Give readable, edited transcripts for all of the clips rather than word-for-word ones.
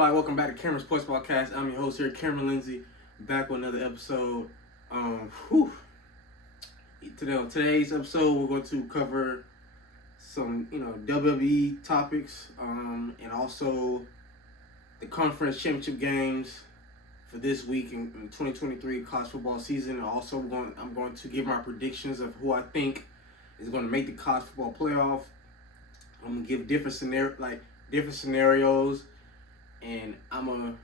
Hi, welcome back to Cameron Sports Podcast. I'm your host here, Cameron Lindsay, back with another episode. Today's episode, we're going to cover some, WWE topics, and also the conference championship games for this week in 2023 college football season. And also, I'm going to give my predictions of who I think is going to make the college football playoff. I'm gonna give different scenarios. And I'm gonna,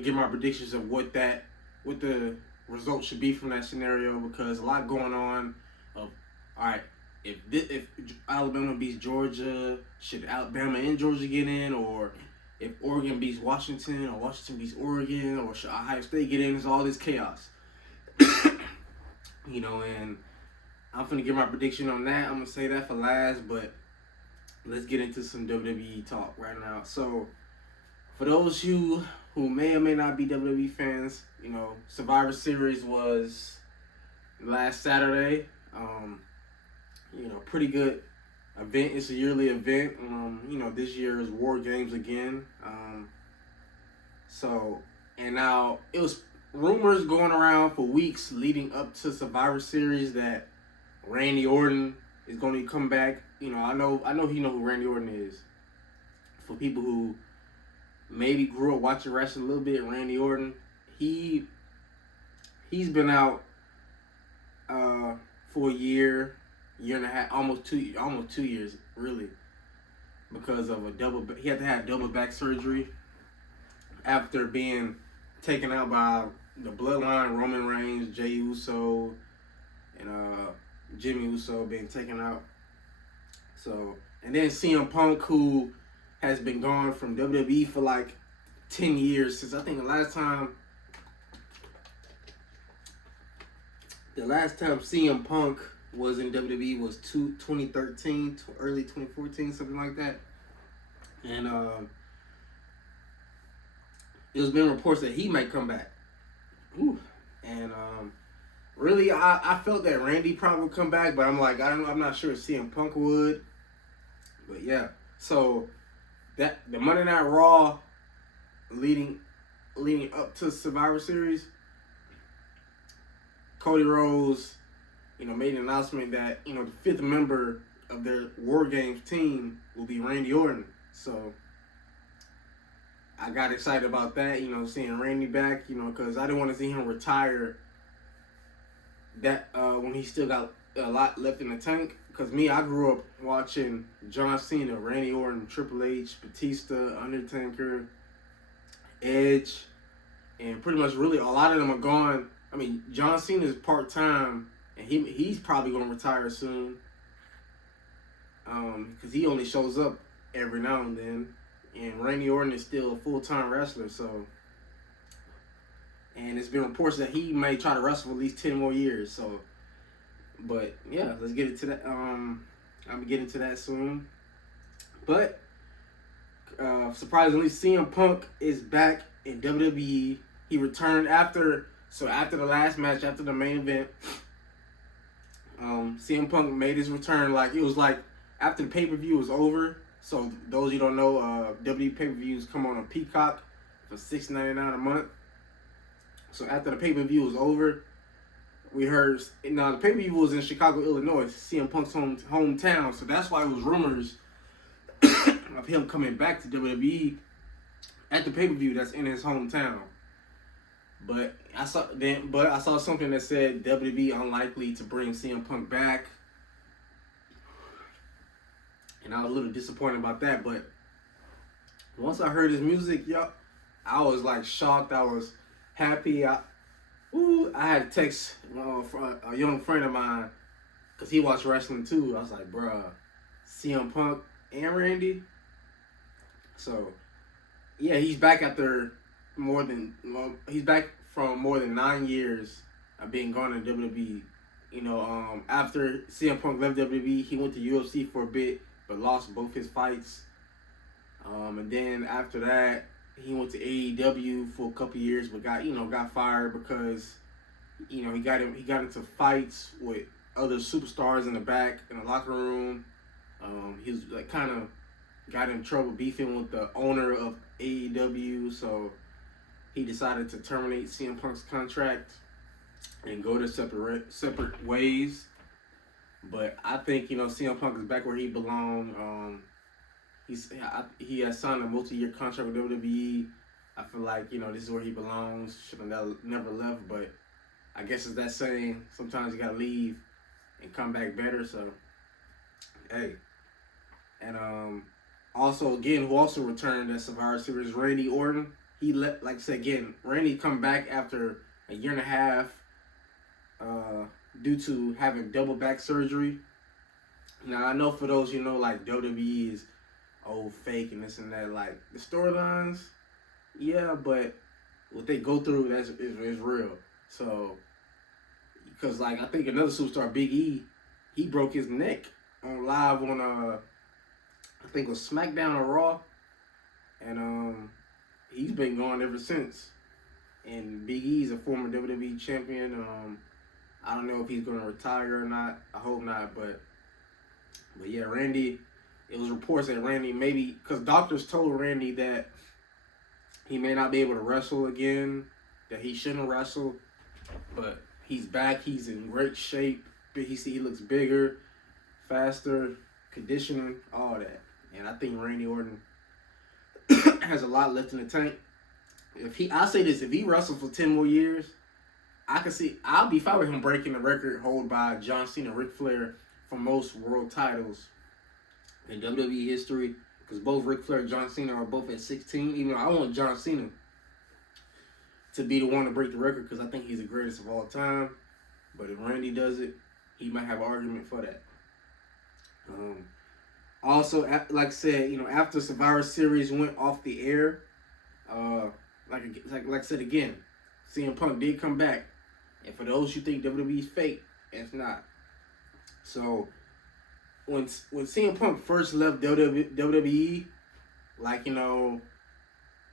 give my predictions of what the result should be from that scenario, because a lot going on. All right, if Alabama beats Georgia, should Alabama and Georgia get in, or if Oregon beats Washington, or Washington beats Oregon, or should Ohio State get in? It's all this chaos, And I'm gonna give my prediction on that. I'm gonna say that for last, but let's get into some WWE talk right now. So, for those who may or may not be WWE fans, Survivor Series was last Saturday. Pretty good event. It's a yearly event. This year is War Games again. And now it was rumors going around for weeks leading up to Survivor Series that Randy Orton is going to come back. I know who Randy Orton is. For people who maybe grew up watching wrestling a little bit, Randy Orton, he's been out for a year and a half, almost 2 years really, because of he had to have double back surgery after being taken out by the Bloodline, Roman Reigns, Jey Uso, and Jimmy Uso being taken out. So, and then CM Punk, who has been gone from WWE for like 10 years, since I think the last time CM Punk was in WWE was 2013 to early 2014, something like that. And there's been reports that he might come back. And really, I felt that Randy probably would come back, but I'm not sure if CM Punk would. But yeah, so that the Monday Night Raw leading up to Survivor Series, Cody Rhodes, made an announcement that the fifth member of their War Games team will be Randy Orton. So I got excited about that, seeing Randy back, because I didn't want to see him retire when he still got a lot left in the tank. Because I grew up watching John Cena, Randy Orton, Triple H, Batista, Undertaker, Edge, and pretty much really a lot of them are gone. I mean, John Cena is part-time, and he's probably going to retire soon, because he only shows up every now and then. And Randy Orton is still a full-time wrestler, so. And it's been reports that he may try to wrestle for at least 10 more years, so. But yeah, let's get into that. I'll be getting to that soon. But surprisingly, CM Punk is back in WWE. He returned after the last match, after the main event. CM Punk made his return it was after the pay-per-view was over. So those you don't know, WWE pay-per-views come on Peacock for $6.99 a month. So after the pay-per-view was over, we heard, now the pay-per-view was in Chicago, Illinois, CM Punk's hometown, so that's why it was rumors of him coming back to WWE at the pay-per-view that's in his hometown. But I saw something that said WWE unlikely to bring CM Punk back, and I was a little disappointed about that. But once I heard his music, I was shocked. I was happy. I had to text a young friend of mine, because he watched wrestling too. I was like, bruh, CM Punk and Randy? So, yeah, he's back he's back from more than 9 years of being gone in WWE. After CM Punk left WWE, he went to UFC for a bit, but lost both his fights. And then after that, he went to AEW for a couple years, but got fired because he got into fights with other superstars in the locker room. He was kind of got in trouble beefing with the owner of AEW, so he decided to terminate CM Punk's contract and go to separate ways. But I think CM Punk is back where he belongs. He has signed a multi-year contract with WWE. I feel like this is where he belongs. Should have never left, but I guess it's that saying. Sometimes you gotta leave and come back better. So, hey, and also again, who also returned at Survivor Series, Randy Orton. He like I said again, Randy come back after a year and a half, due to having double back surgery. Now I know for those like WWE is old fake and this and that, like the storylines, yeah, but what they go through is real. So, because like I think another superstar, Big E, he broke his neck on live on I think it was SmackDown or Raw, and he's been gone ever since. And Big E's a former WWE champion. I don't know if he's gonna retire or not. I hope not, but yeah, Randy. It was reports that Randy maybe, because doctors told Randy that he may not be able to wrestle again, that he shouldn't wrestle, but he's back. He's in great shape. He looks bigger, faster, conditioning, all that. And I think Randy Orton has a lot left in the tank. I'll say this, if he wrestles for 10 more years, I'll be fine with him breaking the record held by John Cena and Ric Flair for most world titles in WWE history, because both Ric Flair and John Cena are both at 16. Even though I want John Cena to be the one to break the record, because I think he's the greatest of all time. But if Randy does it, he might have an argument for that. Also, like I said, after Survivor Series went off the air, like I said again, CM Punk did come back. And for those who think WWE's fake, it's not. So, when CM Punk first left WWE,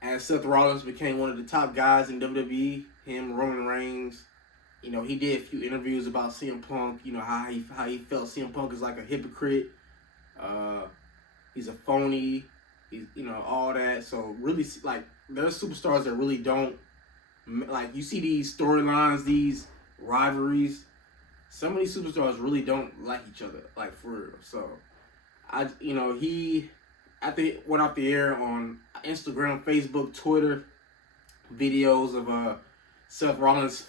as Seth Rollins became one of the top guys in WWE, him, Roman Reigns, he did a few interviews about CM Punk, how he felt CM Punk is like a hypocrite, he's a phony, he's, all that. So really, like, there's superstars that really don't, like, you see these storylines, these rivalries, some of these superstars really don't like each other, like, for real. So, he, after it went off the air on Instagram, Facebook, Twitter, videos of Seth Rollins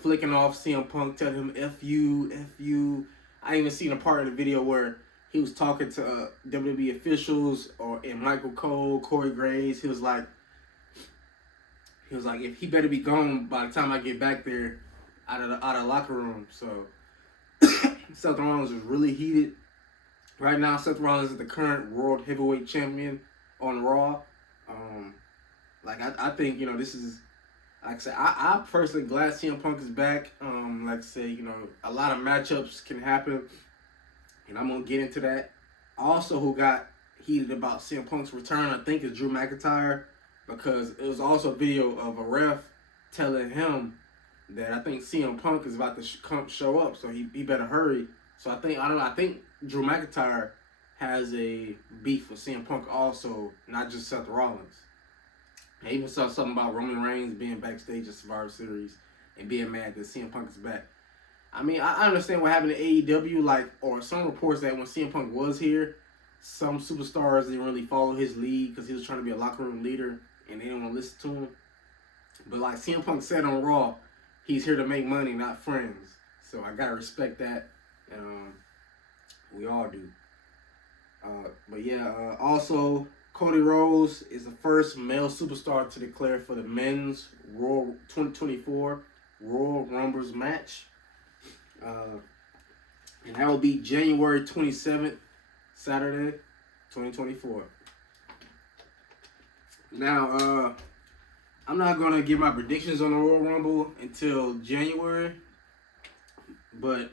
flicking off CM Punk, telling him F you. I even seen a part of the video where he was talking to WWE officials and Michael Cole, Corey Graves. He was like, if he better be gone by the time I get back there out of the locker room. So Seth Rollins is really heated. Right now, Seth Rollins is the current World Heavyweight Champion on Raw. I think, this is, like I said, I personally glad CM Punk is back. Like I said, a lot of matchups can happen, and I'm going to get into that. Also, who got heated about CM Punk's return, I think, is Drew McIntyre, because it was also a video of a ref telling him that I think CM Punk is about to show up, so he better hurry. So I think Drew McIntyre has a beef with CM Punk also, not just Seth Rollins. I even saw something about Roman Reigns being backstage at Survivor Series and being mad that CM Punk is back. I mean, I understand what happened to AEW, or some reports that when CM Punk was here, some superstars didn't really follow his lead because he was trying to be a locker room leader and they didn't want to listen to him. But like CM Punk said on Raw, he's here to make money, not friends. So I gotta respect that. We all do. But yeah, also Cody Rhodes is the first male superstar to declare for the men's Royal 2024 Royal Rumbles match. And that will be January 27th, Saturday, 2024. Now, I'm not going to give my predictions on the Royal Rumble until January, but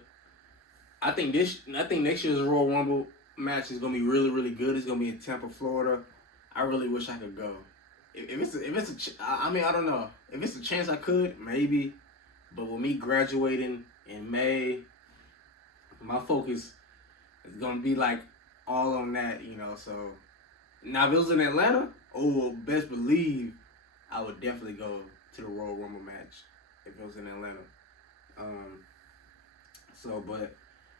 I think next year's Royal Rumble match is going to be really, really good. It's going to be in Tampa, Florida. I really wish I could go. I don't know. If it's a chance I could, maybe. But with me graduating in May, my focus is going to be like all on that, so Now, if it was in Atlanta, best believe I would definitely go to the Royal Rumble match if it was in Atlanta. Um, but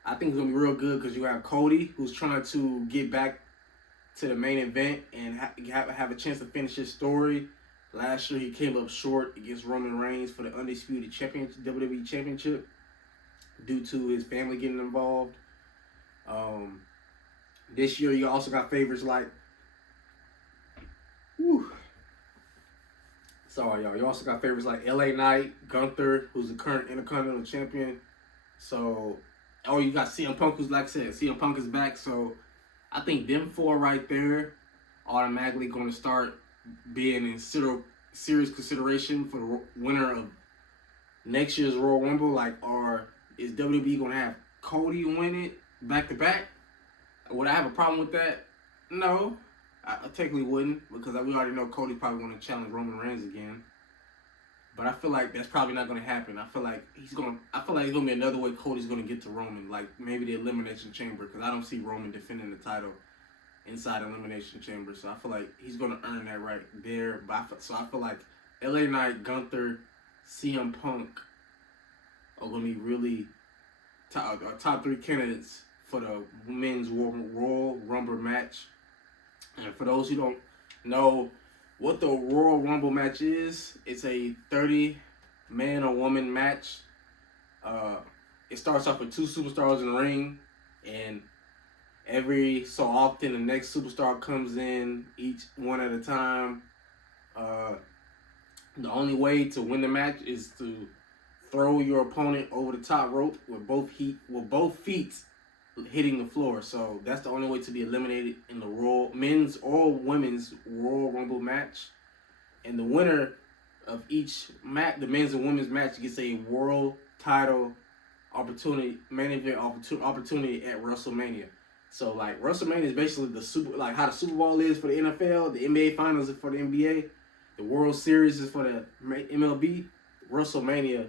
I think it's gonna be real good because you have Cody, who's trying to get back to the main event and have a chance to finish his story. Last year, he came up short against Roman Reigns for the undisputed WWE Championship due to his family getting involved. This year, you also got favorites like. Whew, sorry, y'all. You also got favorites like LA Knight, Gunther, who's the current Intercontinental Champion. So, you got CM Punk, who's like I said, CM Punk is back. So, I think them four right there automatically going to start being in serious consideration for the winner of next year's Royal Rumble. Like, is WWE going to have Cody win it back to back? Would I have a problem with that? No. I technically wouldn't, because we already know Cody's probably going to challenge Roman Reigns again. But I feel like that's probably not going to happen. I feel like it's going to be another way Cody's going to get to Roman, like maybe the Elimination Chamber, because I don't see Roman defending the title inside Elimination Chamber. So I feel like he's going to earn that right there. So I feel like LA Knight, Gunther, CM Punk are going to be really top three candidates for the men's Royal Rumble match. And for those who don't know what the Royal Rumble match is, it's a 30-man or woman match. It starts off with two superstars in the ring, and every so often the next superstar comes in, each one at a time. The only way to win the match is to throw your opponent over the top rope with both feet hitting the floor. So that's the only way to be eliminated in the men's or women's Royal Rumble match. And the winner of each match, the men's and women's match, gets a world title opportunity, main event opportunity at WrestleMania. So like WrestleMania is basically like how the Super Bowl is for the NFL, the NBA Finals is for the NBA, the World Series is for the MLB. WrestleMania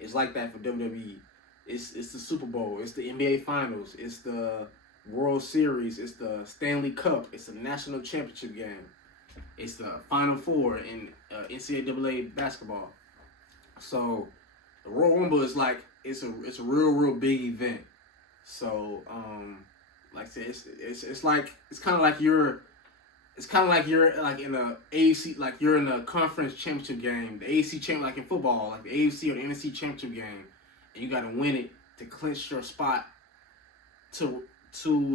is like that for WWE. It's the Super Bowl. It's the NBA Finals. It's the World Series. It's the Stanley Cup. It's the National Championship game. It's the Final Four in NCAA basketball. So the Royal Rumble is like it's a real big event. So like I said, it's kind of like you're like in a AFC, like you're in a conference championship game. The AFC champ, like in football, like the AFC or the NFC championship game. And you got to win it to clinch your spot to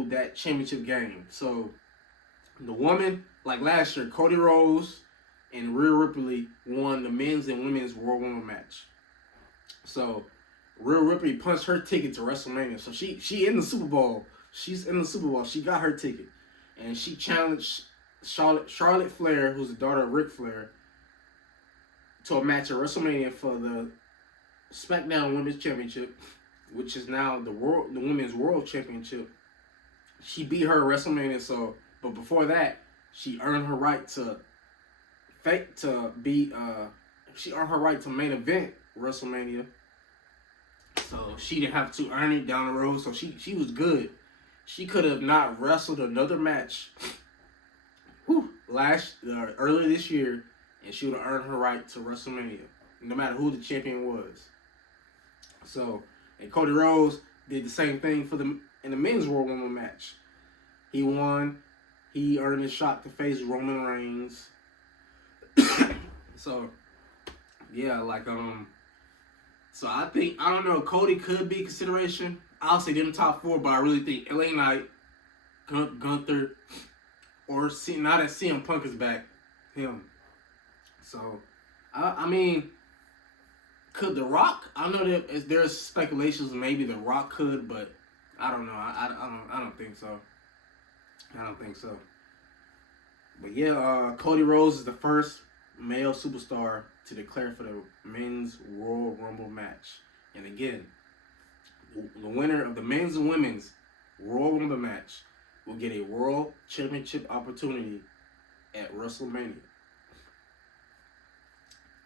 that championship game. So the woman, like last year, Cody Rhodes and Rhea Ripley won the men's and women's Royal Rumble match. So Rhea Ripley punched her ticket to WrestleMania. So she in the Super Bowl. She's in the Super Bowl. She got her ticket, and she challenged Charlotte Flair, who's the daughter of Ric Flair, to a match at WrestleMania for the SmackDown Women's Championship, which is now the Women's World Championship. She beat her at WrestleMania, but before that, she earned her right to main event WrestleMania. So she didn't have to earn it down the road. So she was good. She could have not wrestled another match earlier this year, and she would have earned her right to WrestleMania, no matter who the champion was. So, and Cody Rhodes did the same thing in the men's Royal Rumble match. He won. He earned his shot to face Roman Reigns. So, yeah, so I don't know, Cody could be consideration. I'll say them top four, but I really think LA Knight, Gunther, or now that CM Punk is back, him. So, I mean, could The Rock? I know that there's speculations maybe The Rock could, but I don't know. I don't think so. I don't think so. But yeah, Cody Rhodes is the first male superstar to declare for the men's Royal Rumble match. And again, the winner of the men's and women's Royal Rumble match will get a World Championship opportunity at WrestleMania.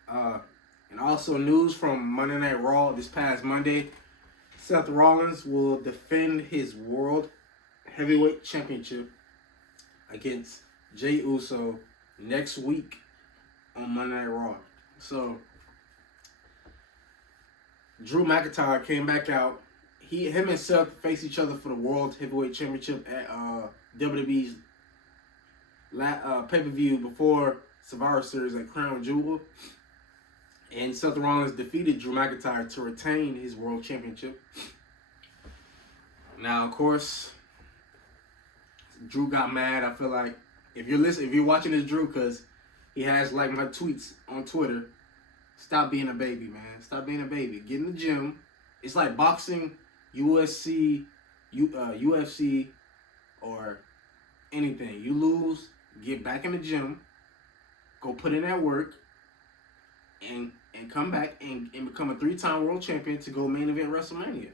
And also news from Monday Night Raw this past Monday, Seth Rollins will defend his World Heavyweight Championship against Jey Uso next week on Monday Night Raw. So Drew McIntyre came back out. Him and Seth face each other for the World Heavyweight Championship at WWE's pay-per-view before Survivor Series at Crown Jewel. And Seth Rollins defeated Drew McIntyre to retain his World Championship. Now, of course, Drew got mad. I feel like if you're watching this, Drew, because he has liked my tweets on Twitter, stop being a baby, man. Stop being a baby. Get in the gym. It's like boxing, UFC, or anything. You lose, get back in the gym, go put in that work, and come back and become a 3-time world champion to go main event WrestleMania.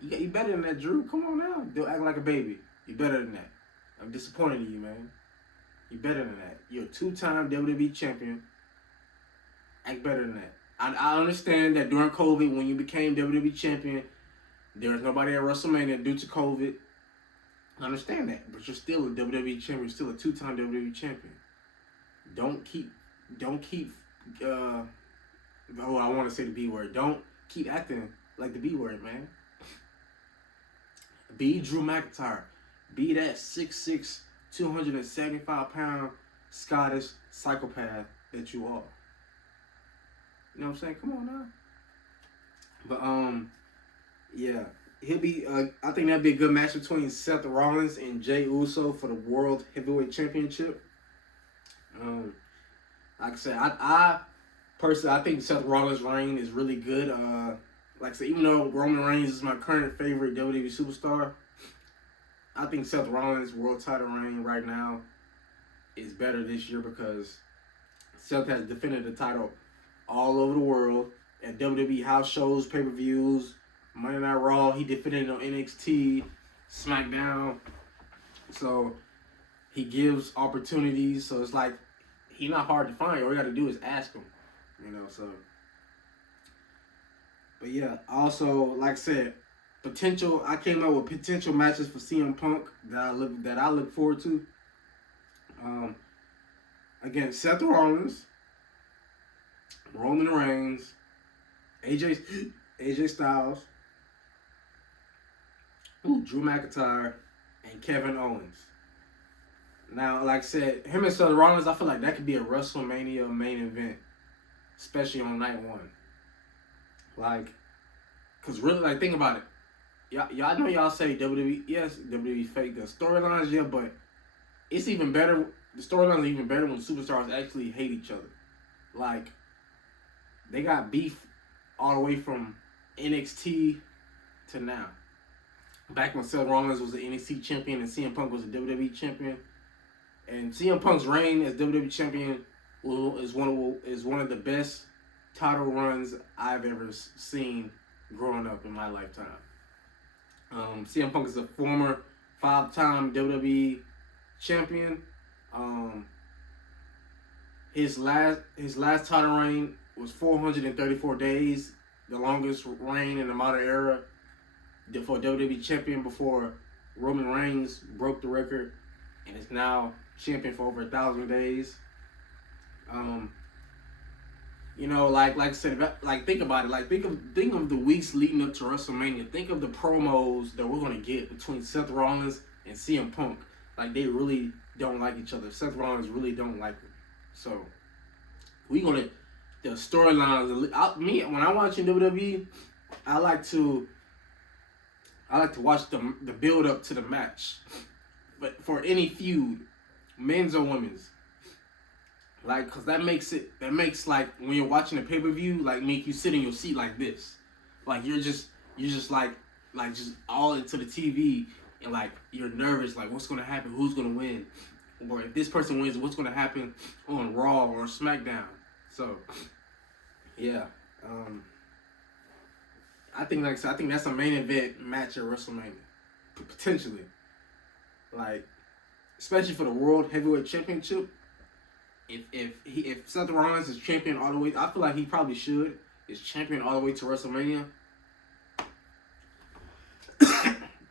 You better than that, Drew. Come on now. Don't act like a baby. You better than that. I'm disappointed in you, man. You better than that. You're a 2-time WWE champion. Act better than that. I understand that during COVID, when you became WWE champion, there was nobody at WrestleMania due to COVID. I understand that, but you're still a WWE champion. You're still a 2-time WWE champion. Don't keep. I want to say the B word. Don't keep acting like the B word, man. Be Drew McIntyre. Be that 6'6", 275-pound Scottish psychopath that you are. You know what I'm saying? Come on now. But yeah, he'll be. I think that'd be a good match between Seth Rollins and Jey Uso for the World Heavyweight Championship. Like I said, I personally, I think Seth Rollins' reign is really good. Like I said, even though Roman Reigns is my current favorite WWE superstar, I think Seth Rollins' world title reign right now is better this year because Seth has defended the title all over the world at WWE house shows, pay-per-views, Monday Night Raw. He defended it on NXT, SmackDown. So he gives opportunities. So it's like he's not hard to find. All you got to do is ask him. You know, so. But yeah, also, like I said, I came up with potential matches for CM Punk that I look forward to. Again, Seth Rollins, Roman Reigns, AJ Styles, Drew McIntyre, and Kevin Owens. Now, like I said, him and Seth Rollins, I feel like that could be a WrestleMania main event, especially on night one. Like, cause really, like, think about it. Y'all know y'all say WWE, yes, WWE fake the storylines, yeah, but it's even better. The storylines are even better when superstars actually hate each other. Like, they got beef all the way from NXT to now. Back when Seth Rollins was the NXT champion and CM Punk was the WWE champion, and CM Punk's reign as WWE champion is one of the best title runs I've ever seen growing up in my lifetime. CM Punk is a former 5-time WWE champion. His last title reign was 434 days, the longest reign in the modern era for a WWE champion before Roman Reigns broke the record and is now champion for over 1,000 days. You know, like I said, like think about it. Like think of the weeks leading up to WrestleMania. Think of the promos that we're gonna get between Seth Rollins and CM Punk. Like they really don't like each other. Seth Rollins really don't like him. So the storylines. When I'm watching WWE, I like to watch the build up to the match. But for any feud, men's or women's. Like, cause that makes like when you're watching a pay-per-view, like make you sit in your seat like this, like you're just like just all into the TV and like you're nervous, like what's gonna happen, who's gonna win, or if this person wins, what's gonna happen on Raw or SmackDown. So, yeah, I think that's a main event match at WrestleMania, potentially, like especially for the World Heavyweight Championship. If Seth Rollins is champion all the way, I feel like he probably should. Is champion all the way to WrestleMania.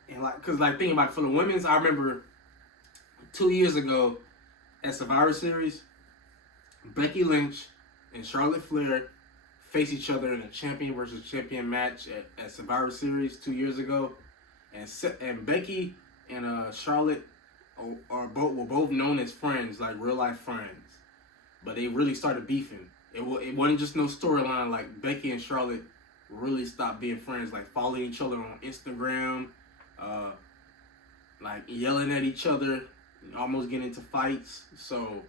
And like, cause like thinking about it, for the women's, I remember 2 years ago, at Survivor Series, Becky Lynch and Charlotte Flair face each other in a champion versus champion match at Survivor Series 2 years ago, and Becky and Charlotte were both known as friends, like real life friends, but they really started beefing. It wasn't just no storyline. Like Becky and Charlotte really stopped being friends, like following each other on Instagram, like yelling at each other, almost getting into fights. So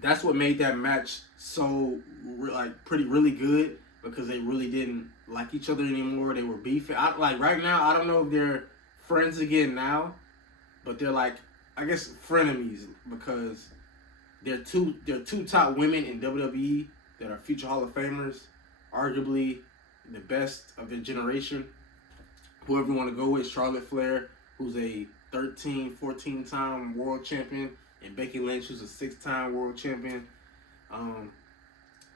that's what made that match so really good, because they really didn't like each other anymore. They were beefing. Right now, I don't know if they're friends again now, but they're like, I guess, frenemies, because they're two top women in WWE that are future Hall of Famers, arguably the best of their generation. Whoever you want to go with, Charlotte Flair, who's a 14-time world champion, and Becky Lynch, who's a 6-time world champion.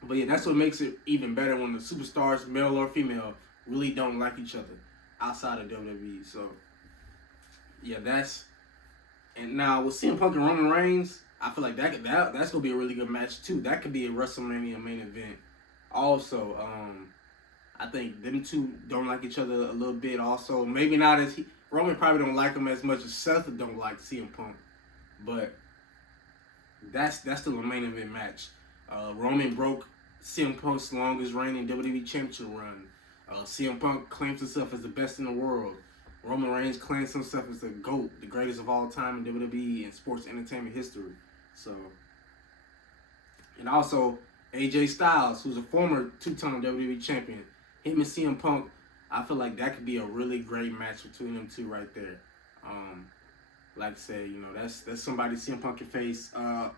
But yeah, that's what makes it even better when the superstars, male or female, really don't like each other outside of WWE. So yeah, and now with CM Punk and Roman Reigns, I feel like that's gonna be a really good match too. That could be a WrestleMania main event. Also, I think them two don't like each other a little bit. Also, maybe not as Roman probably don't like him as much as Seth don't like CM Punk, but that's still a main event match. Roman broke CM Punk's longest reigning WWE Championship run. CM Punk claims himself as the best in the world. Roman Reigns claims himself as the GOAT, the greatest of all time in WWE and sports entertainment history. So, and also AJ Styles, who's a former 2-time WWE champion, him and CM Punk, I feel like that could be a really great match between them two right there. Like I said, that's somebody CM Punk can face.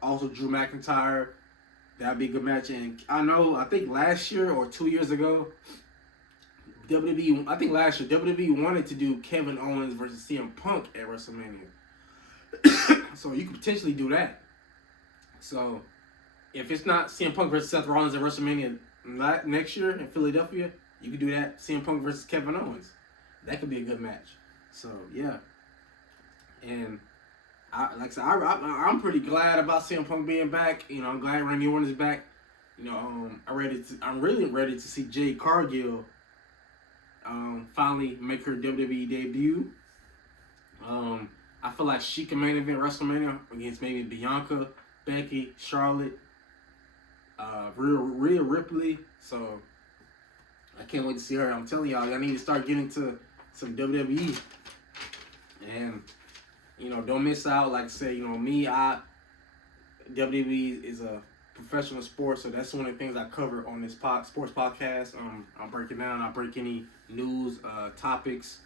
Also Drew McIntyre, that'd be a good match. And I think last year or 2 years ago, WWE wanted to do Kevin Owens versus CM Punk at WrestleMania. So you could potentially do that. So if it's not CM Punk versus Seth Rollins at WrestleMania next year in Philadelphia, you could do that CM Punk versus Kevin Owens. That could be a good match. So yeah. And I'm pretty glad about CM Punk being back. I'm glad Randy Orton is back. I'm really ready to see Jade Cargill finally make her WWE debut. I feel like she can main event WrestleMania against maybe Bianca, Becky, Charlotte, Rhea Ripley. So I can't wait to see her. I'm telling y'all, I need to start getting to some WWE. And don't miss out. Like I say, WWE is a professional sport, so that's one of the things I cover on this sports podcast. I'll break it down. I'll break any news, topics,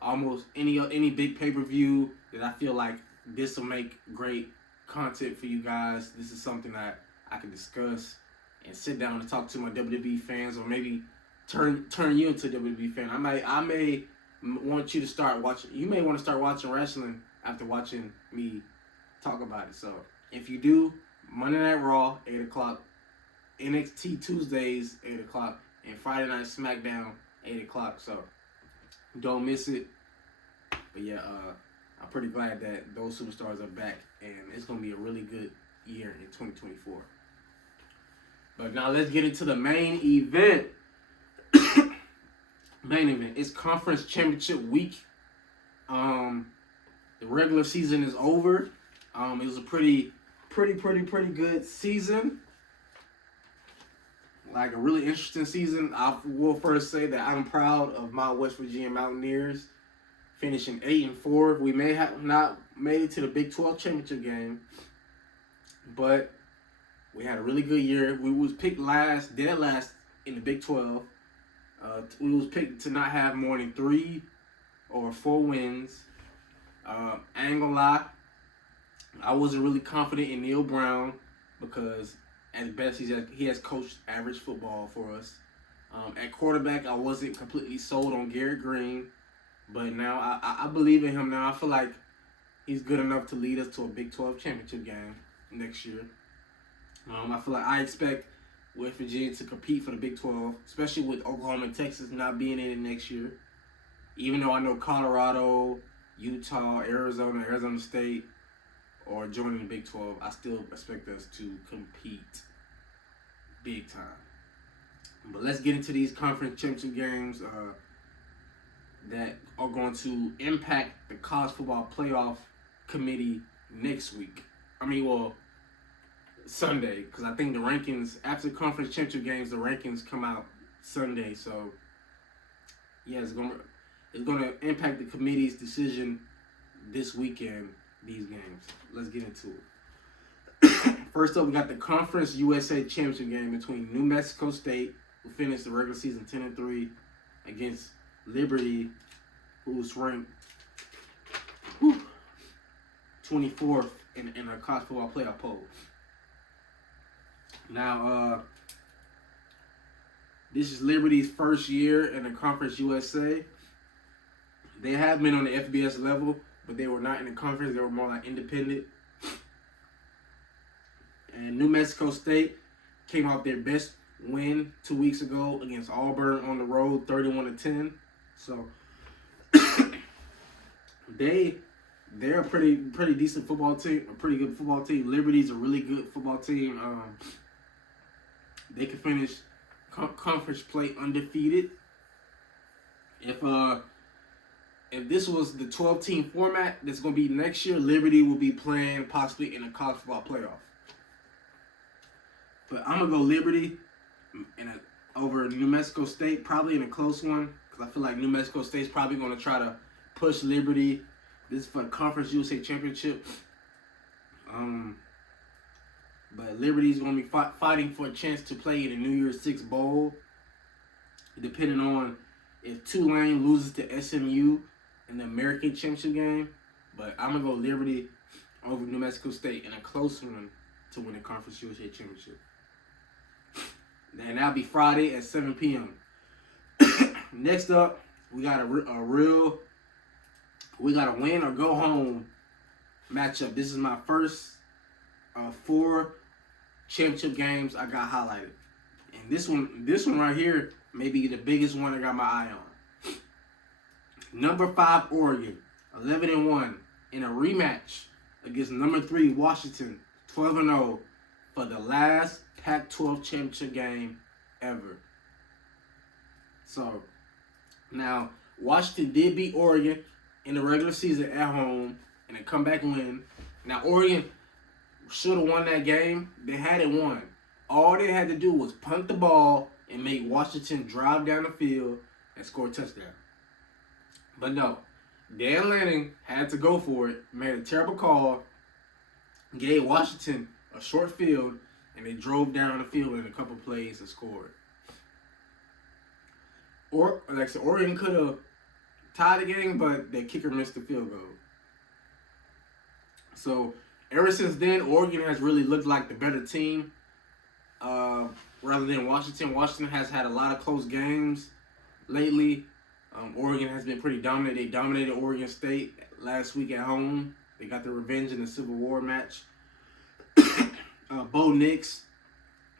almost any big pay-per-view that I feel like this will make great content for you guys. This is something that I can discuss and sit down and talk to my WWE fans, or maybe turn you into a WWE fan. I may want you to start watching. You may want to start watching wrestling after watching me talk about it. So if you do, Monday Night Raw 8:00, NXT Tuesdays 8:00, and Friday Night SmackDown 8:00. So don't miss it. But yeah, I'm pretty glad that those superstars are back, and it's gonna be a really good year in 2024. But now let's get into the main event. Main event. It's conference championship week. The regular season is over. It was a pretty good season. Like a really interesting season. I will first say that I'm proud of my West Virginia Mountaineers finishing 8-4. We may have not made it to the Big 12 championship game, but we had a really good year. We was picked dead last in the Big 12. We was picked to not have more than 3 or 4 wins. I ain't gonna lie, I wasn't really confident in Neil Brown, because at best he has coached average football for us. At quarterback, I wasn't completely sold on Garrett Green, but now I believe in him now. I feel like he's good enough to lead us to a Big 12 championship game next year. I feel like I expect West Virginia to compete for the Big 12, especially with Oklahoma and Texas not being in it next year. Even though I know Colorado, Utah, Arizona State, or joining the Big 12, I still expect us to compete big time. But let's get into these conference championship games that are going to impact the college football playoff committee next week. Sunday, because I think the rankings, after the conference championship games, the rankings come out Sunday. So, yeah, it's gonna impact the committee's decision this weekend, these games. Let's get into it. First up, we got the Conference USA Championship game between New Mexico State, who finished the regular season 10-3, against Liberty, who's ranked 24th in a college football playoff poll. Now, this is Liberty's first year in the Conference USA. They have been on the FBS level, but they were not in the conference. They were more like independent. And New Mexico State came off their best win 2 weeks ago against Auburn on the road, 31-10. So they're a pretty decent football team, a pretty good football team. Liberty's a really good football team. They can finish conference play undefeated. If this was the 12-team format that's going to be next year, Liberty will be playing possibly in a college football playoff. But I'm going to go Liberty over New Mexico State, probably in a close one, because I feel like New Mexico State's probably going to try to push Liberty. This is for the Conference USA Championship. But Liberty's going to be fighting for a chance to play in the New Year's Six Bowl, depending on if Tulane loses to SMU in the American Championship game. But I'm going to go Liberty over New Mexico State in a close one to win the Conference USA Championship. And that'll be Friday at 7 p.m. Next up, we got a win or go home matchup. This is my first 4 championship games I got highlighted. And this one right here may be the biggest one I got my eye on. Number 5 Oregon, 11-1 in a rematch against number 3 Washington, 12-0 for the last Pac-12 championship game ever. So now Washington did beat Oregon in the regular season at home in a comeback win. Now Oregon should have won that game. They had it won. All they had to do was punt the ball and make Washington drive down the field and score a touchdown. But no, Dan Lanning had to go for it, made a terrible call, gave Washington a short field, and they drove down the field in a couple plays and scored. Or, like I said, Oregon could have tied the game, but their kicker missed the field goal. So, ever since then, Oregon has really looked like the better team rather than Washington. Washington has had a lot of close games lately. Oregon has been pretty dominant. They dominated Oregon State last week at home. They got their revenge in the Civil War match. Bo Nix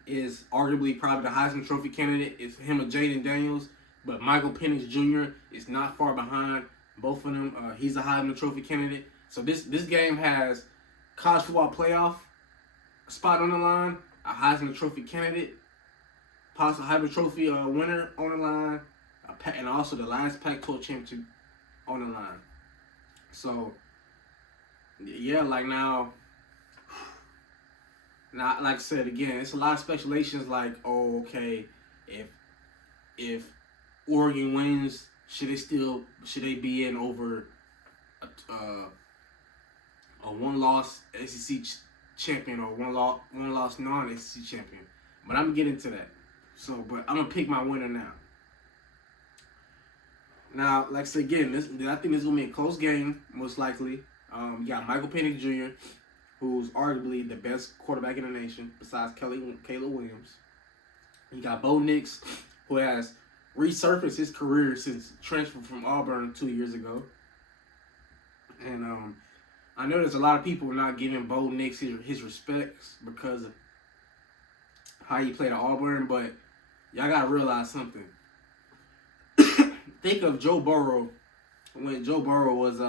is arguably probably the Heisman Trophy candidate. It's him or Jaden Daniels. But Michael Penix Jr. is not far behind both of them. He's a Heisman Trophy candidate. So this game has college football playoff spot on the line, a Heisman Trophy candidate, possible Heisman Trophy winner on the line, and also the last Pac-12 championship on the line. So, yeah, now, like I said again, it's a lot of speculations. Like, oh, okay, if Oregon wins, should they be in over a one-loss SEC champion or one-loss non-SEC champion? But I'm gonna get into that. So, but I'm gonna pick my winner now. Now, like I said again, I think this is gonna be a close game, most likely. You got Michael Penix Jr., who's arguably the best quarterback in the nation besides Caleb Williams. You got Bo Nix, who has resurfaced his career since transfer from Auburn 2 years ago. And I know there's a lot of people not giving Bo Nix his respects because of how he played at Auburn, but y'all gotta realize something. Think of Joe Burrow when Joe Burrow was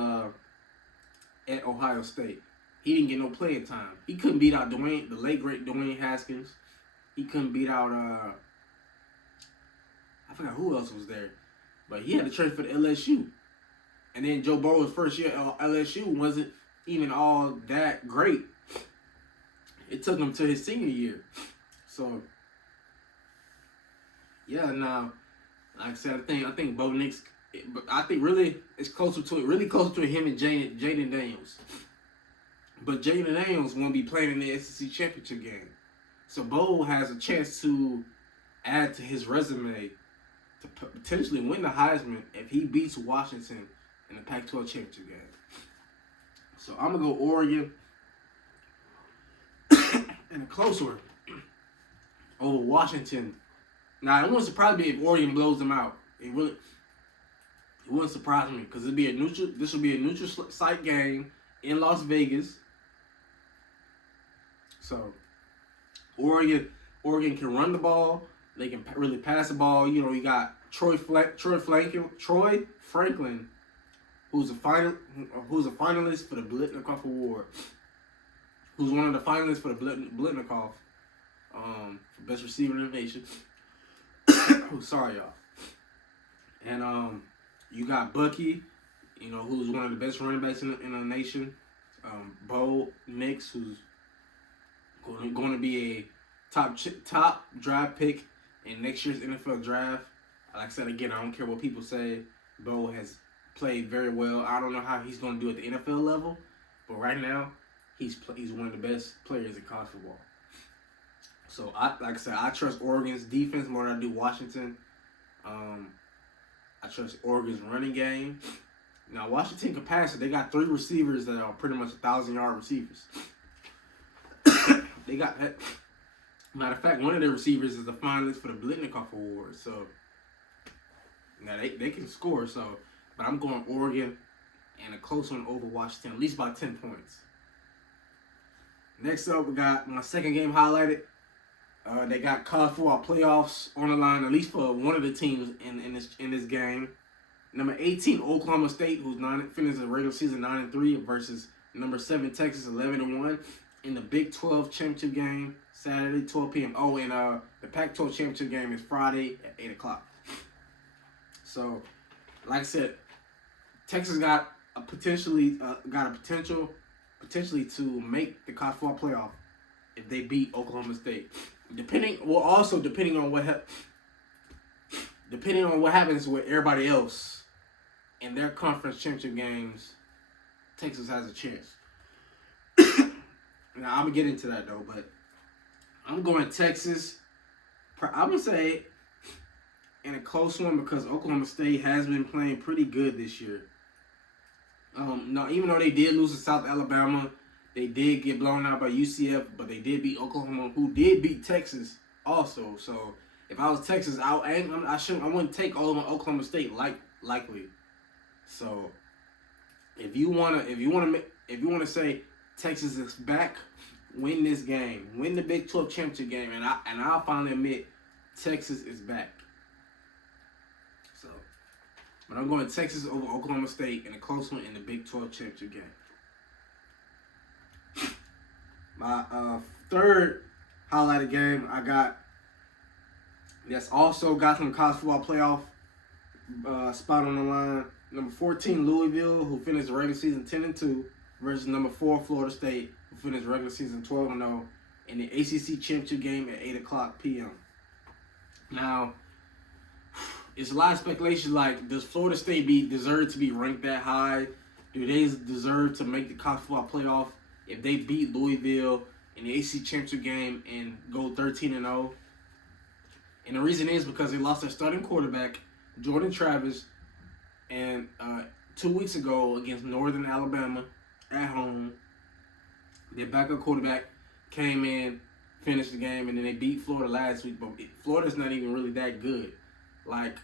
at Ohio State. he didn't get no playing time. He couldn't beat out the late great Dwayne Haskins. He couldn't beat out I forgot who else was there, but he had to transfer to LSU. And then Joe Burrow's first year at LSU wasn't even all that great. It took him to his senior year. So yeah, now like I said, I think Bo Nix, but I think really it's closer to him and Jaden Daniels. But Jaden Daniels won't be playing in the SEC championship game, so Bo has a chance to add to his resume to potentially win the Heisman if he beats Washington in the Pac-12 championship game. So I'm gonna go Oregon in a close one over Washington. Now it wouldn't surprise me if Oregon blows them out. It wouldn't surprise me because this will be a neutral site game in Las Vegas. So Oregon can run the ball. They can really pass the ball. You know, you got Troy Franklin, who's a finalist for the Blitnikoff Award. Who's one of the finalists for the Blitnikoff for best receiver in the nation. Sorry, y'all. And you got Bucky, you know, who's one of the best running backs in the nation. Bo Nix, who's going to be a top draft pick in next year's NFL draft. Like I said again, I don't care what people say. Bo has played very well. I don't know how he's going to do at the NFL level, but right now he's one of the best players in college football. So I trust Oregon's defense more than I do Washington. I trust Oregon's running game. Now Washington can pass it. They got 3 receivers that are pretty much 1,000-yard receivers. They got that. Matter of fact, one of their receivers is the finalist for the Blitnikoff Award. So now they can score. So, but I'm going Oregon and a close one over Washington, at least by 10 points. Next up, we got my second game highlighted. They got college football playoffs on the line, at least for one of the teams in this game. Number 18, Oklahoma State, who's finished the regular season 9-3, versus number 7, Texas, 11-1 in the Big 12 championship game Saturday, 12 p.m. Oh, and the Pac-12 championship game is Friday at 8 o'clock. So, like I said, Texas got a potential to make the college football playoff if they beat Oklahoma State. Depending on what happens with everybody else in their conference championship games, Texas has a chance. Now I'm gonna get into that though, but I'm going Texas. I'm gonna say in a close one because Oklahoma State has been playing pretty good this year. Now even though they did lose to South Alabama, they did get blown out by UCF, but they did beat Oklahoma, who did beat Texas also. So if I was Texas, I wouldn't take Oklahoma State likely. So if you wanna say Texas is back, win this game, win the Big 12 championship game, and I'll finally admit Texas is back. So, but I'm going Texas over Oklahoma State in a close one in the Big 12 championship game. My third highlighted game that's also got some college football playoff spot on the line. Number 14, Louisville, who finished the regular season 10-2, versus number 4, Florida State, who finished the regular season 12-0 in the ACC championship game at 8 o'clock p.m. Now, it's a lot of speculation like, does Florida State deserve to be ranked that high? Do they deserve to make the college football playoff if they beat Louisville in the ACC championship game and go 13-0? And the reason is because they lost their starting quarterback, Jordan Travis, and 2 weeks ago against Northern Alabama at home. Their backup quarterback came in, finished the game, and then they beat Florida last week. But Florida's not even really that good. Like,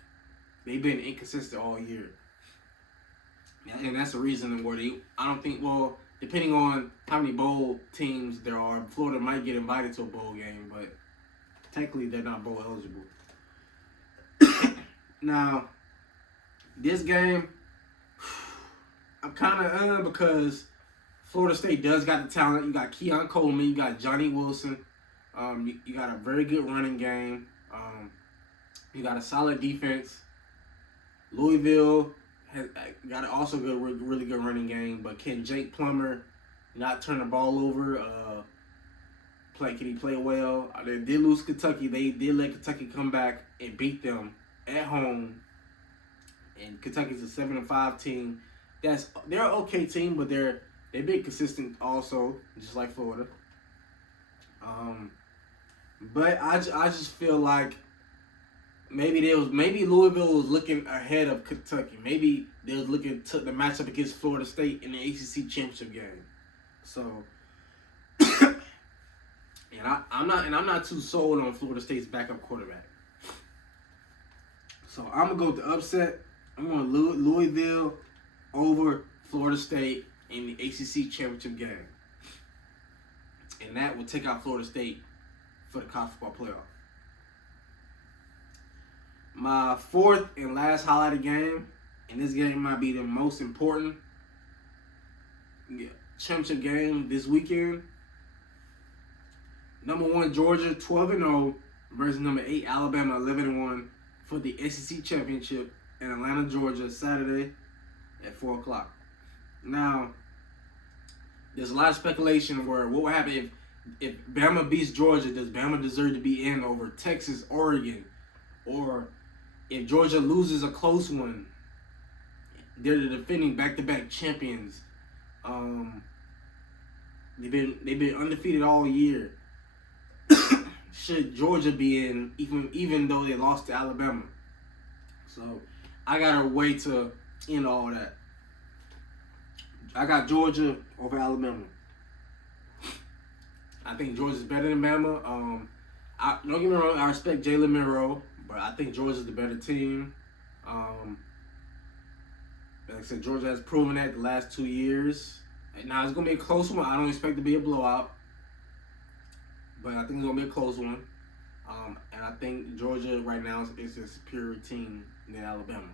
they've been inconsistent all year. And that's the reason where depending on how many bowl teams there are, Florida might get invited to a bowl game, but technically they're not bowl eligible. Now, this game, I'm kind of because Florida State does got the talent. You got Keon Coleman. You got Johnny Wilson. You got a very good running game. You got a solid defense. Louisville has got also good, really good running game. But can Jake Plummer not turn the ball over? Can he play well? They did lose Kentucky. They did let Kentucky come back and beat them at home. And Kentucky's a 7-5 team. They're an okay team, but they've been consistent also, just like Florida. But I just feel like maybe Louisville was looking ahead of Kentucky. Maybe they was looking to the matchup against Florida State in the ACC championship game. So, I'm not too sold on Florida State's backup quarterback. So I'm gonna go with the upset. I'm going Louisville over Florida State in the ACC championship game, and that will take out Florida State for the college football playoff. My fourth and last highlighted game, and this game might be the most important championship game this weekend. Number 1 Georgia 12-0 versus number 8 Alabama 11-1 for the SEC championship in Atlanta, Georgia, Saturday at 4 o'clock. Now, there's a lot of speculation where what will happen if Bama beats Georgia. Does Bama deserve to be in over Texas, Oregon? Or if Georgia loses a close one, they're the defending back-to-back champions. They've been undefeated all year. Should Georgia be in even though they lost to Alabama? So I got a way to end all that. I got Georgia over Alabama. I think Georgia's better than Bama. Don't get me wrong, I respect Jalen Monroe, but I think Georgia's the better team. Like I said, Georgia has proven that the last 2 years. And now it's gonna be a close one. I don't expect it to be a blowout, but I think it's gonna be a close one. And I think Georgia right now is a superior team than Alabama.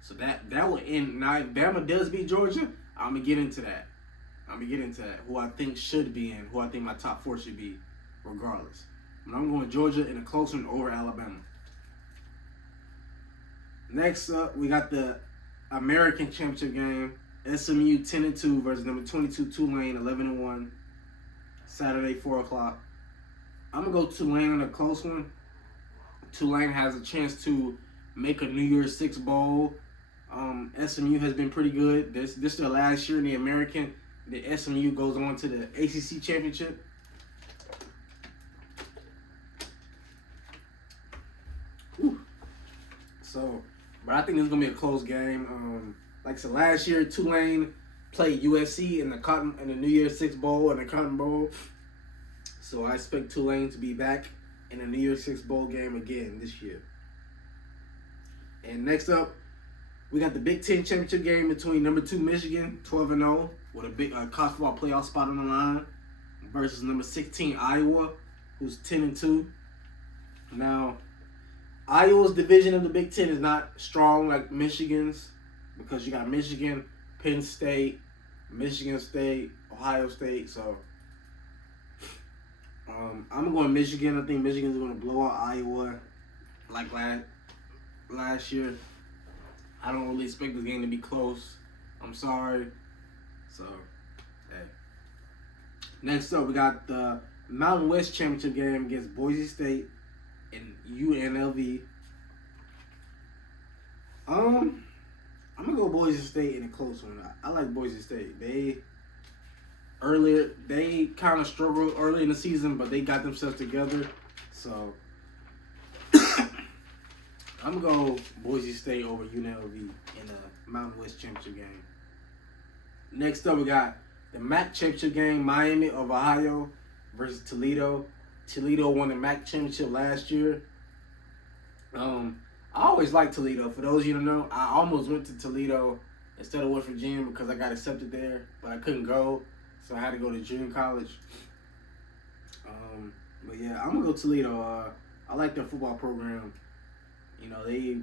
So that will end. Now, if Bama does beat Georgia, I'm gonna get into that. Who I think should be in, who I think my top 4 should be, regardless. But I'm going Georgia in a close one over Alabama. Next up, we got the American Championship game. SMU 10-2 versus number 22 Tulane 11-1. Saturday 4 o'clock. I'm gonna go Tulane in a close one. Tulane has a chance to make a New Year's Six bowl. SMU has been pretty good. This is their last year in the American. The SMU goes on to the ACC championship. Whew. So, but I think this is gonna be a close game. Like I said, last year Tulane played USC in the New Year's Six bowl and the Cotton Bowl. So I expect Tulane to be back in the New Year's Six bowl game again this year. And next up, we got the Big Ten championship game between number 2 Michigan, 12-0, with a big college football playoff spot on the line, versus number 16 Iowa, who's 10-2. Now, Iowa's division of the Big Ten is not strong like Michigan's, because you got Michigan, Penn State, Michigan State, Ohio State. So I'm going Michigan. I think Michigan's going to blow out Iowa like last year. I don't really expect this game to be close. I'm sorry. So, hey. Next up, we got the Mountain West Championship game against Boise State and UNLV. I'm gonna go Boise State in a close one. I like Boise State. They kind of struggled early in the season, but they got themselves together. So I'm gonna go Boise State over UNLV in the Mountain West Championship game. Next up, we got the MAC Championship game, Miami of Ohio versus Toledo. Toledo won the MAC Championship last year. I always liked Toledo. For those of you who don't know, I almost went to Toledo instead of West Virginia because I got accepted there, but I couldn't go, so I had to go to junior college. But yeah, I'm gonna go Toledo. I like their football program. You know, they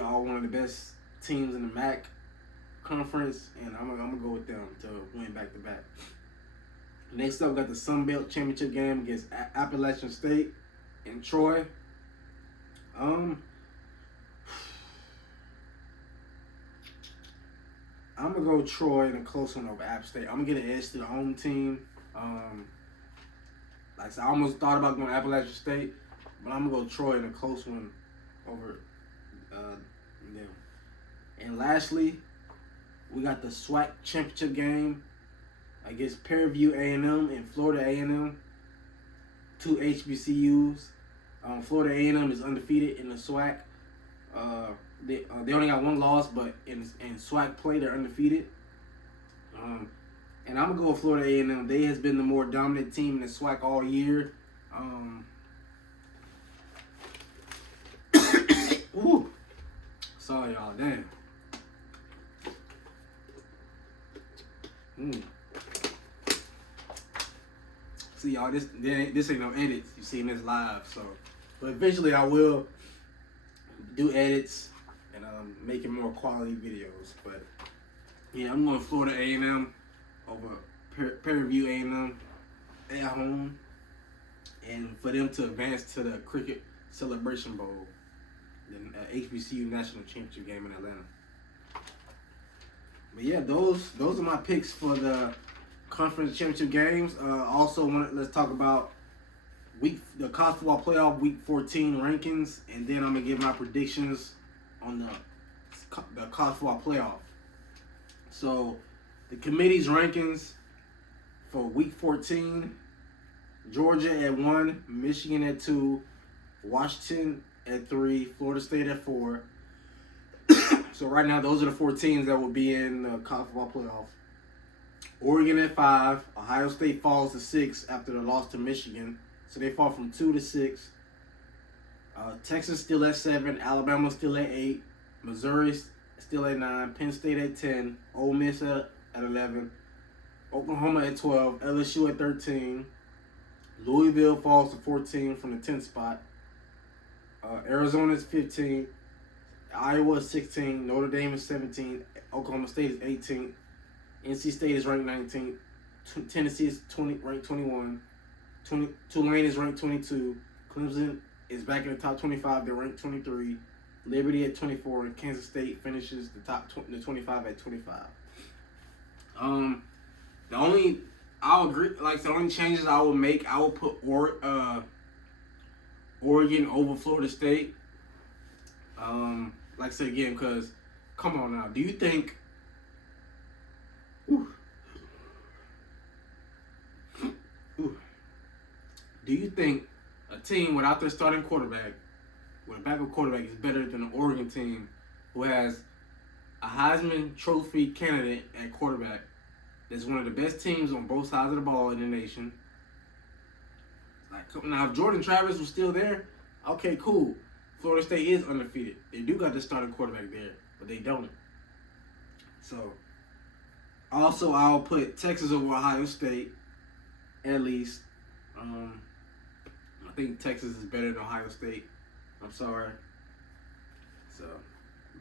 are one of the best teams in the MAC conference, and I'm gonna go with them to win back to back. Next up, got the Sun Belt Championship game against Appalachian State in Troy. I'm gonna go Troy in a close one over App State. I'm gonna get an edge to the home team. Like I said, I almost thought about going Appalachian State, but I'm gonna go Troy in a close one over them. And lastly, we got the SWAC championship game against Prairie View A&M and Florida A&M, two HBCUs. Florida A&M is undefeated in the SWAC. They only got one loss, but in SWAC play they're undefeated. And I'm gonna go with Florida A&M. They has been the more dominant team in the SWAC all year. Ooh, sorry y'all, damn. See y'all, this ain't no edits. You seen this live, so. But eventually I will do edits and making more quality videos. But yeah, I'm going Florida A&M over Prairie View A&M at home, and for them to advance to the Cricket Celebration Bowl, the HBCU National Championship game in Atlanta. But yeah, those are my picks for the conference championship games. Also, let's talk about the college football playoff week 14 rankings, and then I'm gonna give my predictions on the college football playoff. So, the committee's rankings for week 14: Georgia at 1, Michigan at 2, Washington at 3, Florida State at 4. So right now, those are the 4 teams that will be in the college football playoff. Oregon at 5. Ohio State falls to 6 after the loss to Michigan. So they fall from 2 to 6. Texas still at 7. Alabama still at 8. Missouri still at 9. Penn State at 10. Ole Miss at 11. Oklahoma at 12. LSU at 13. Louisville falls to 14 from the 10th spot. Arizona is 15. Iowa is 16. Notre Dame is 17. Oklahoma State is 18. NC State is ranked 19. Tennessee is ranked 21. Tulane is ranked 22. Clemson is back in the top 25. They're ranked 23. Liberty at 24. And Kansas State finishes the 25 at 25. I'll agree. Like the only changes I will make, I will put Oregon over Florida State. Like I said again, because come on now, do you think? Do you think a team without their starting quarterback, with a backup quarterback, is better than an Oregon team who has a Heisman Trophy candidate at quarterback? That's one of the best teams on both sides of the ball in the nation. Like now, if Jordan Travis was still there, okay, cool. Florida State is undefeated. They do got the starting quarterback there, but they don't. So, also I'll put Texas over Ohio State, at least. I think Texas is better than Ohio State. I'm sorry. So,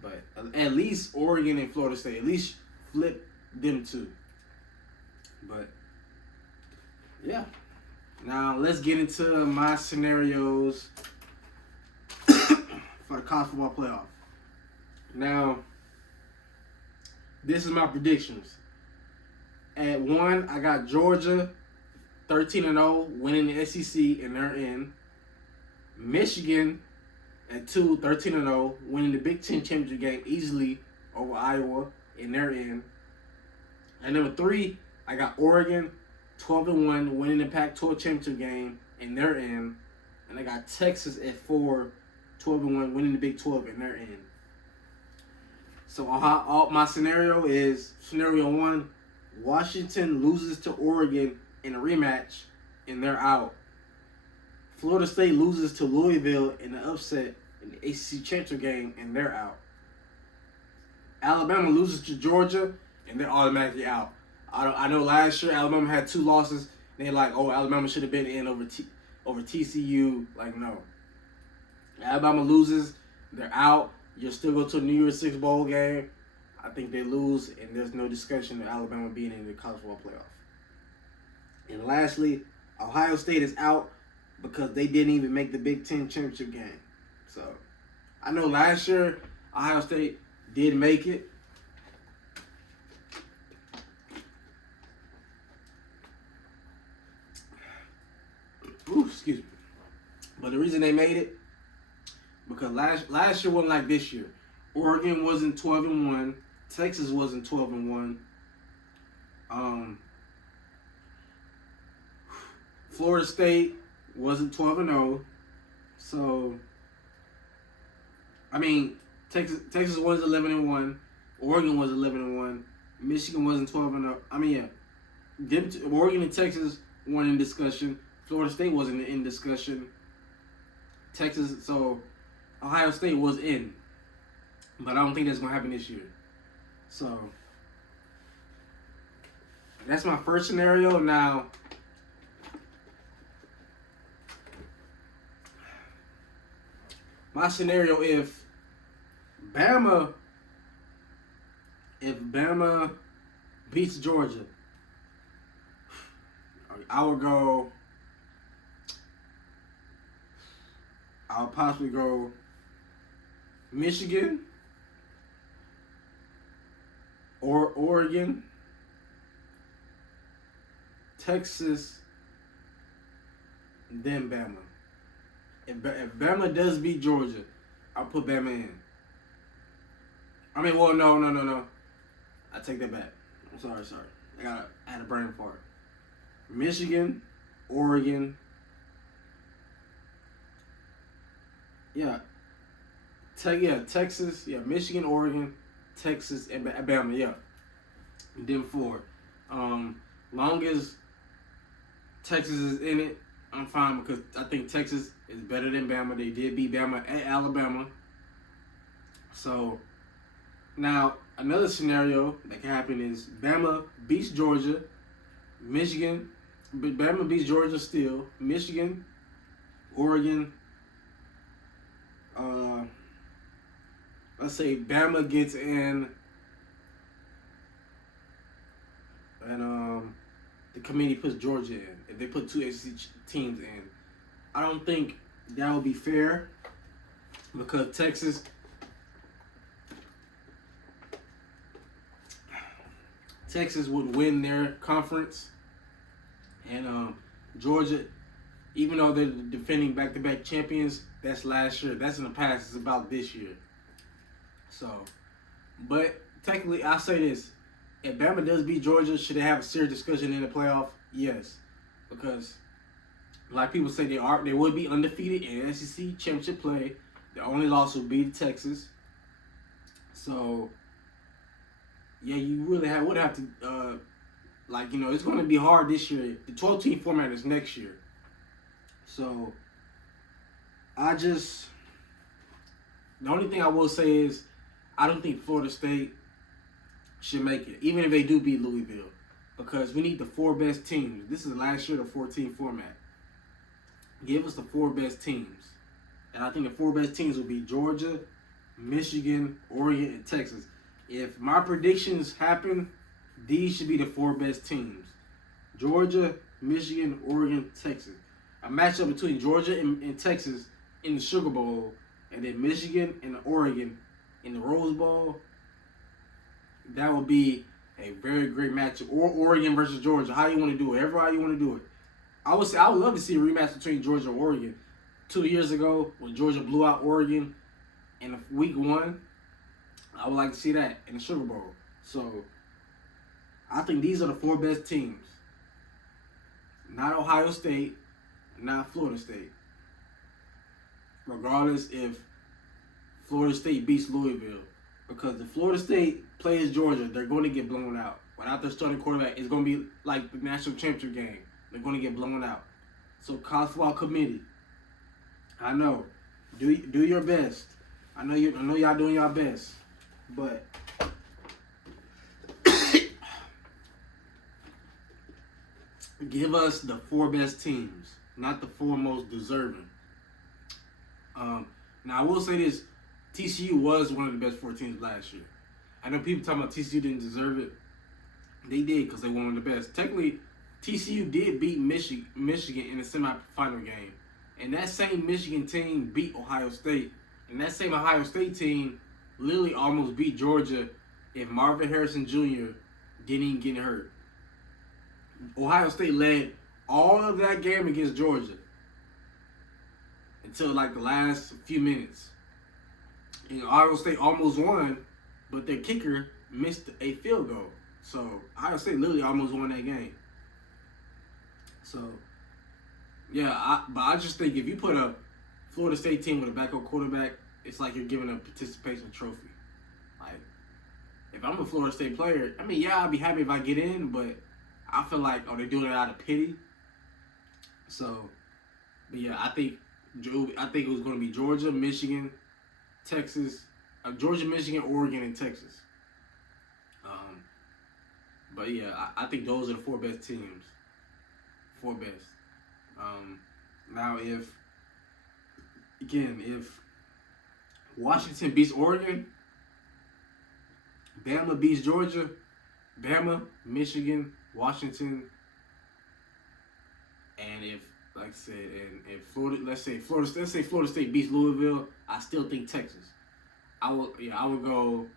but at least Oregon and Florida State, at least flip them two. But, yeah. Now, let's get into my scenarios for the college football playoff. Now, this is my predictions. At 1, I got Georgia 13-0, winning the SEC, and they're in. Michigan at 2, 13-0, winning the Big Ten championship game easily over Iowa, and they're in. And number 3, I got Oregon 12-1, winning the Pac-12 championship game, and they're in. And I got Texas at 4, 12-1, winning the Big 12, and they're in. So my scenario is, scenario 1, Washington loses to Oregon in a rematch, and they're out. Florida State loses to Louisville in the upset in the ACC championship game, and they're out. Alabama loses to Georgia, and they're automatically out. I know last year Alabama had 2 losses. And they're like, oh, Alabama should have been in over TCU. Like, no. Alabama loses, they're out. You'll still go to a New Year's Six bowl game. I think they lose, and there's no discussion of Alabama being in the college football playoff. And lastly, Ohio State is out because they didn't even make the Big Ten championship game. So, I know last year Ohio State did make it. Ooh, excuse me. But the reason they made it, because last year wasn't like this year. Oregon wasn't 12-1. Texas wasn't 12-1. Florida State wasn't 12-0. So, I mean, Texas was 11-1. Oregon was 11-1. Michigan wasn't 12-0. I mean, yeah, Oregon and Texas weren't in discussion. Florida State wasn't in discussion. Texas, so Ohio State was in. But I don't think that's going to happen this year. So, that's my first scenario. Now, my scenario, if Bama beats Georgia, I'll possibly go Michigan or Oregon, Texas, then Bama. If Bama does beat Georgia, I'll put Bama in. I mean, well, no. I take that back. I'm sorry. I had a brain fart. Michigan, Oregon. Yeah. Texas. Yeah, Michigan, Oregon, Texas, and Bama. Yeah. And then 4. Long as Texas is in it, I'm fine because I think Texas is better than Bama. They did beat Bama at Alabama. So, now, another scenario that can happen is Bama beats Georgia, Bama beats Georgia still, Michigan, Oregon, let's say Bama gets in, and the committee puts Georgia in. If they put 2 SEC teams in, I don't think that would be fair because Texas would win their conference, and Georgia, even though they're defending back-to-back champions, that's last year. That's in the past. It's about this year. So, but technically, I'll say this. If Bama does beat Georgia, should they have a serious discussion in the playoff? Yes. Because, like people say, they would be undefeated in SEC championship play. The only loss would be Texas. So, yeah, you really would have to, it's going to be hard this year. The 12-team format is next year. So, the only thing I will say is, I don't think Florida State should make it, even if they do beat Louisville, because we need the 4 best teams. This is last year, the 14 format. Give us the 4 best teams. And I think the 4 best teams will be Georgia, Michigan, Oregon, and Texas. If my predictions happen, these should be the 4 best teams. Georgia, Michigan, Oregon, Texas. A matchup between Georgia and Texas in the Sugar Bowl, and then Michigan and Oregon in the Rose Bowl. That would be a very great matchup. Or Oregon versus Georgia. How you want to do it. However how you want to do it. I would love to see a rematch between Georgia and Oregon. 2 years ago, when Georgia blew out Oregon in week 1, I would like to see that in the Sugar Bowl. So, I think these are the 4 best teams. Not Ohio State, not Florida State. Regardless if Florida State beats Louisville. Because if Florida State plays Georgia, they're going to get blown out. Without their starting quarterback, it's going to be like the national championship game. They're going to get blown out. So, college football committee, I know, do your best. I know y'all doing your best, but give us the 4 best teams, not the 4 most deserving. Now I will say this: TCU was one of the best 4 teams last year. I know people talking about TCU didn't deserve it. They did because they were one of the best. Technically, TCU did beat Michigan in the semifinal game. And that same Michigan team beat Ohio State. And that same Ohio State team literally almost beat Georgia if Marvin Harrison Jr. didn't even get hurt. Ohio State led all of that game against Georgia until like the last few minutes. And Ohio State almost won, but their kicker missed a field goal. So Ohio State literally almost won that game. So yeah, but I just think if you put a Florida State team with a backup quarterback, it's like you're giving a participation trophy. Like, if I'm a Florida State player, I mean, yeah, I'll be happy if I get in, but I feel like, oh, they're doing it out of pity. So, but yeah, I think it was going to be Georgia, Michigan, Texas, Georgia, Michigan, Oregon, and Texas. But yeah, I think those are the 4 best teams. 4 best. Now, if Washington beats Oregon, Bama beats Georgia, Bama, Michigan, Washington, and if, like I said, and if Florida, let's say Florida State beats Louisville, I still think Texas. I would go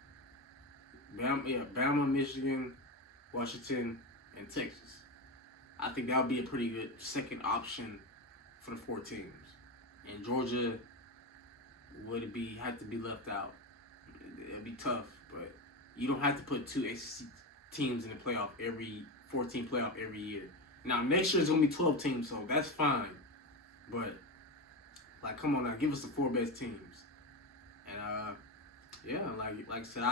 Bama, Michigan, Washington, and Texas. I think that would be a pretty good second option for the 4 teams. And Georgia would have to be left out. It'll be tough, but you don't have to put 2 ACC teams in the playoff 14 playoff every year. Now next year it's gonna be 12 teams, so that's fine. But like, come on now, give us the 4 best teams. And yeah, like I said,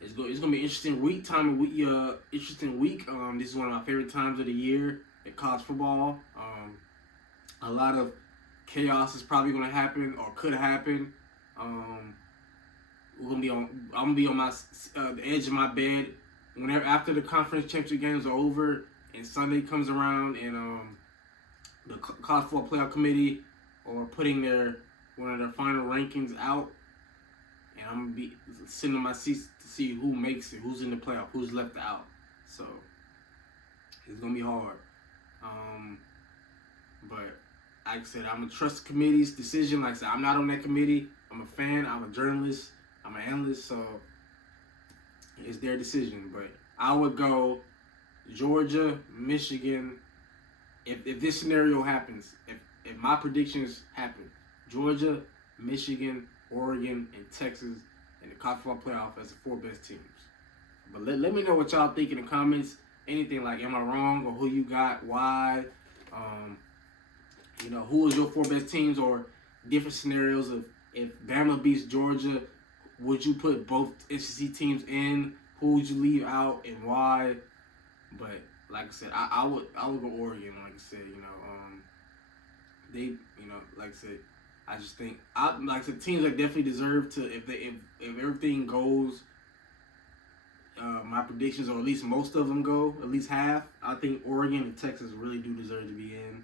it's gonna be an interesting week. Interesting week. This is one of my favorite times of the year in college football. A lot of chaos is probably gonna happen or could happen. I'm gonna be on the edge of my bed whenever after the conference championship games are over and Sunday comes around and the college football playoff committee or putting one of their final rankings out. And I'm gonna be sitting on my seats to see who makes it, who's in the playoff, who's left out. So it's gonna be hard. But like I said, I'm gonna trust the committee's decision. Like I said, I'm not on that committee. I'm a fan. I'm a journalist. I'm an analyst. So it's their decision. But I would go Georgia, Michigan. If this scenario happens, if my predictions happen, Georgia, Michigan, Oregon, and Texas in the college football playoff as the 4 best teams. But let me know what y'all think in the comments. Anything like, am I wrong, or who you got, why? Who was your 4 best teams, or different scenarios of if Bama beats Georgia, would you put both SEC teams in? Who would you leave out and why? But like I said, I would go Oregon. Like I said, like I said, I just think teams that definitely deserve to if everything goes, my predictions, or at least most of them go, at least half. I think Oregon and Texas really do deserve to be in.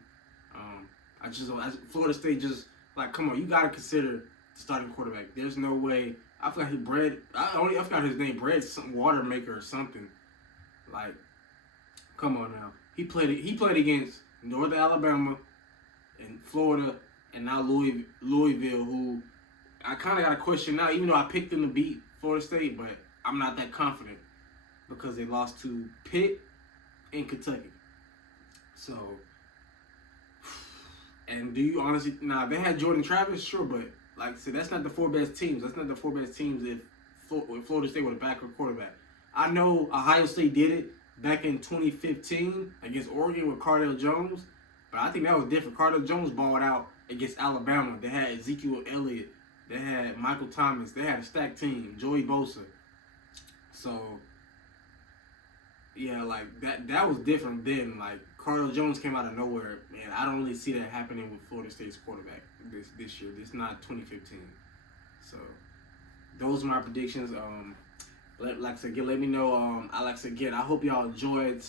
Florida State just come on, you gotta consider the starting quarterback. There's no way. I forgot I forgot his name. Brad, some Watermaker or something. Like, come on now. He played against Northern Alabama and Florida. And now Louisville, who I kind of got a question now, even though I picked them to beat Florida State, but I'm not that confident because they lost to Pitt and Kentucky. So, and do you honestly, they had Jordan Travis, sure, but like I said, that's not the 4 best teams. That's not the 4 best teams if Florida State with a backup quarterback. I know Ohio State did it back in 2015 against Oregon with Cardale Jones, but I think that was different. Cardale Jones balled out against Alabama. They had Ezekiel Elliott. They had Michael Thomas. They had a stacked team. Joey Bosa. So, yeah, like that was different then. Like, Cardale Jones came out of nowhere. Man, I don't really see that happening with Florida State's quarterback this year. It's not 2015. So, those are my predictions. Like I said, again, let me know. I hope y'all enjoyed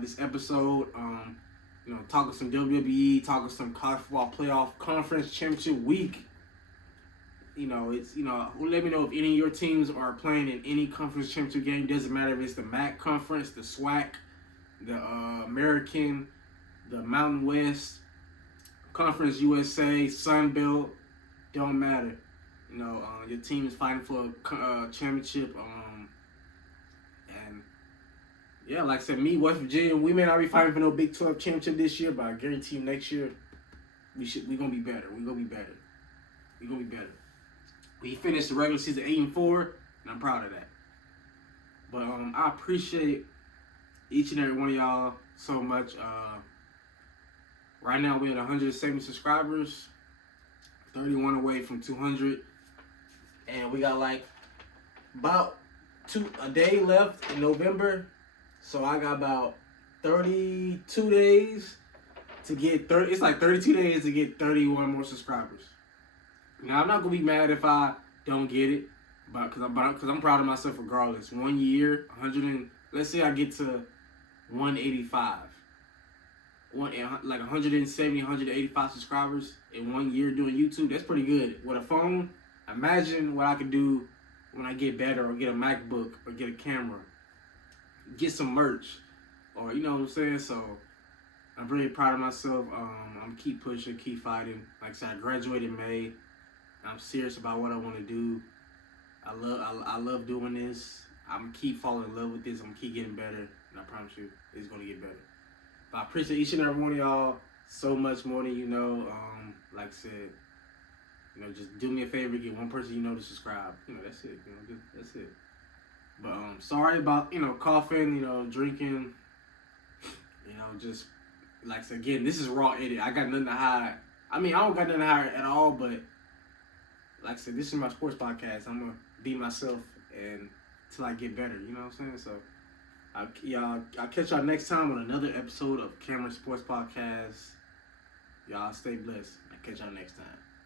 this episode. Talking some WWE, talking some college football playoff conference championship week. it's let me know if any of your teams are playing in any conference championship game. Doesn't matter if it's the MAC conference, the SWAC, the American, the Mountain West, Conference USA, Sun Belt. Don't matter. Your team is fighting for a championship. And yeah, like I said, me, West Virginia, we may not be fighting for no Big 12 championship this year, but I guarantee you next year we're gonna be better. We're gonna be better. We're gonna be better. We finished the regular season 8-4, and I'm proud of that. But I appreciate each and every one of y'all so much. Right now we're at 170 subscribers, 31 away from 200, and we got like about a day left in November. So I got about 32 days to get 30. It's like 32 days to get 31 more subscribers. Now I'm not gonna be mad if I don't get it, but because I'm proud of myself regardless. 1 year, let's say I get to 185, like 170, 185 subscribers in 1 year doing YouTube. That's pretty good. With a phone, imagine what I could do when I get better, or get a MacBook, or get a camera, get some merch, or you know what I'm saying. So I'm really proud of myself. I'm keep pushing, keep fighting. Like I said, I graduated in May. I'm serious about what I want to do. I love doing this. I'm keep falling in love with this. I'm gonna keep getting better, and I promise you, it's gonna get better. But I appreciate each and every one of y'all so much more than you know. Like I said, just do me a favor, get one person to subscribe. That's it. That's it. But sorry about coughing, drinking. Just like I said, again, this is raw edit. I got nothing to hide. I mean, I don't got nothing to hide at all, but like I said, this is my sports podcast. I'm gonna be myself and till I get better. You know what I'm saying? So, I'll catch y'all next time on another episode of Cameron Sports Podcast. Y'all stay blessed. I'll catch y'all next time.